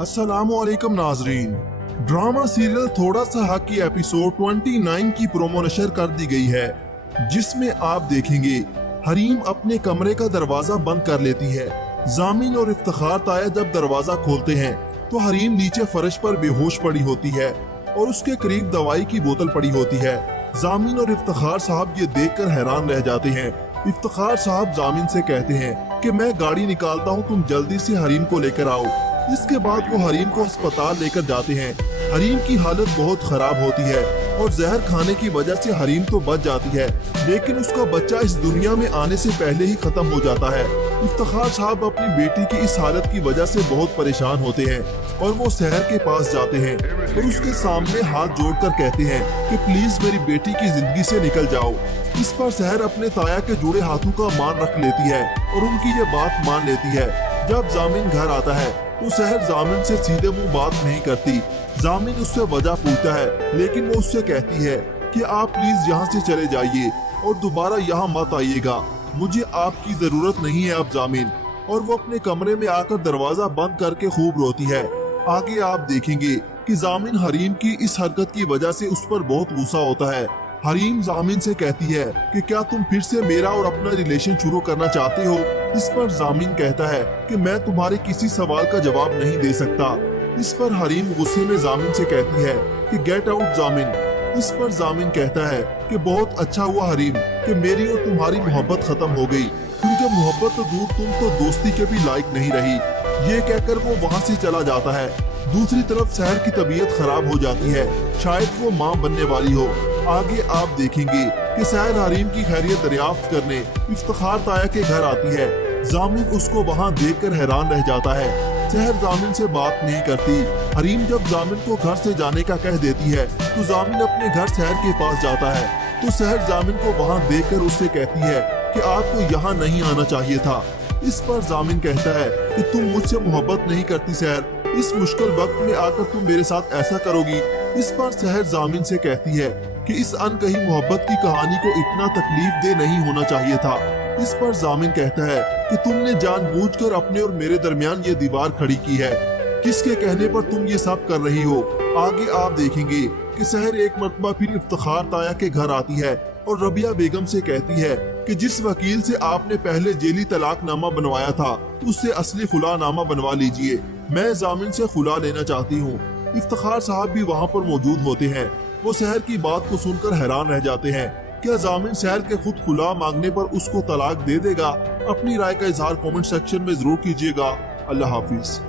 अस्सलामुअलैकुम नाजरीन। Drama serial थोड़ा सा हक की एपिसोड 29 की प्रोमो नशर कर दी गई है, जिसमें आप देखेंगे हरीम अपने कमरे का दरवाजा बंद कर लेती है। जामिन और इफ्तिखार ताया जब दरवाजा खोलते हैं तो हरीम नीचे फर्श पर बेहोश पड़ी होती है और उसके करीब दवाई की बोतल पड़ी होती है। जामिन और इफ्तिखार साहब ये देखकर हैरान रह जाते हैं। इफ्तिखार साहब जामिन से कहते हैं कि मैं गाड़ी निकालता हूँ, तुम जल्दी से हरीम को लेकर आओ। इसके बाद वो हरीम को अस्पताल लेकर जाते हैं। हरीम की हालत बहुत खराब होती है और जहर खाने की वजह से हरीम तो बच जाती है, लेकिन उसका बच्चा इस दुनिया में आने से पहले ही खत्म हो जाता है। इफ्तिखार साहब अपनी बेटी की इस हालत की वजह से बहुत परेशान होते हैं और वो शहर के पास जाते हैं और उसके सामने हाथ जोड़कर कहते हैं कि प्लीज मेरी बेटी की जिंदगी से निकल जाओ। इस पर शहर अपने ताया के जुड़े हाथों का मान रख लेती है और उनकी ये बात मान लेती है। जब जामिन घर आता है तो शहर जामिन से सीधे मुंह बात नहीं करती। जामिन उससे वजह पूछता है, लेकिन वो उससे कहती है कि आप प्लीज यहाँ से चले जाइए और दोबारा यहाँ मत आइएगा, मुझे आपकी जरूरत नहीं है अब जामिन। और वो अपने कमरे में आकर दरवाजा बंद करके खूब रोती है। आगे आप देखेंगे कि जामिन हरीम की इस हरकत की वजह से उस पर बहुत गुस्सा होता है। हरीम जामिन से कहती है कि क्या तुम फिर से मेरा और अपना रिलेशन शुरू करना चाहते हो। इस पर जामिन कहता है कि मैं तुम्हारे किसी सवाल का जवाब नहीं दे सकता। इस पर हरीम गुस्से में जामिन से कहती है कि गेट आउट जामिन। इस पर जामिन कहता है कि बहुत अच्छा हुआ हरीम कि मेरी और तुम्हारी मोहब्बत खत्म हो गई, क्योंकि मोहब्बत तो दूर तुम तो दोस्ती के भी लायक नहीं रही। ये कहकर वो वहाँ से चला जाता है। दूसरी तरफ शहर की तबीयत खराब हो जाती है, शायद वो माँ बनने वाली हो। आगे आप देखेंगे कि शहर हरीम की खैरियत दरियाफ्त करने इफ्तिखार ताया के घर आती है। जामिन उसको वहाँ देखकर हैरान रह जाता है। शहर जामिन से बात नहीं करती। हरीम जब जामिन को घर से जाने का कह देती है तो जामिन अपने घर शहर के पास जाता है। तो शहर जामिन को वहाँ देखकर उससे कहती है कि आपको यहाँ नहीं आना चाहिए था। इस पर जामिन कहता है कि तुम मुझसे मोहब्बत नहीं करती शहर, इस मुश्किल वक्त में आकर तुम मेरे साथ ऐसा करोगी। इस पर शहर जामिन से कहती है कि इस अनकही मोहब्बत की कहानी को इतना तकलीफ दे नहीं होना चाहिए था। इस पर जामिन कहता है कि तुमने जानबूझकर अपने और मेरे दरमियान ये दीवार खड़ी की है, किसके कहने पर तुम ये सब कर रही हो। आगे आप देखेंगे कि शहर एक मर्तबा फिर इफ्तिखार ताया के घर आती है और रबिया बेगम से कहती है कि जिस वकील से आपने पहले जेली तलाकनामा बनवाया था उससे असली खुलानामा बनवा लीजिए, मैं जामिन से खुला लेना चाहती हूँ। इफ्तिखार साहब भी वहाँ पर मौजूद होते हैं। वो शहर की बात को सुनकर हैरान रह जाते हैं। क्या जामिन शहर के खुद खुला मांगने पर उसको तलाक दे देगा? अपनी राय का इजहार कमेंट सेक्शन में जरूर कीजिएगा। अल्लाह हाफिज।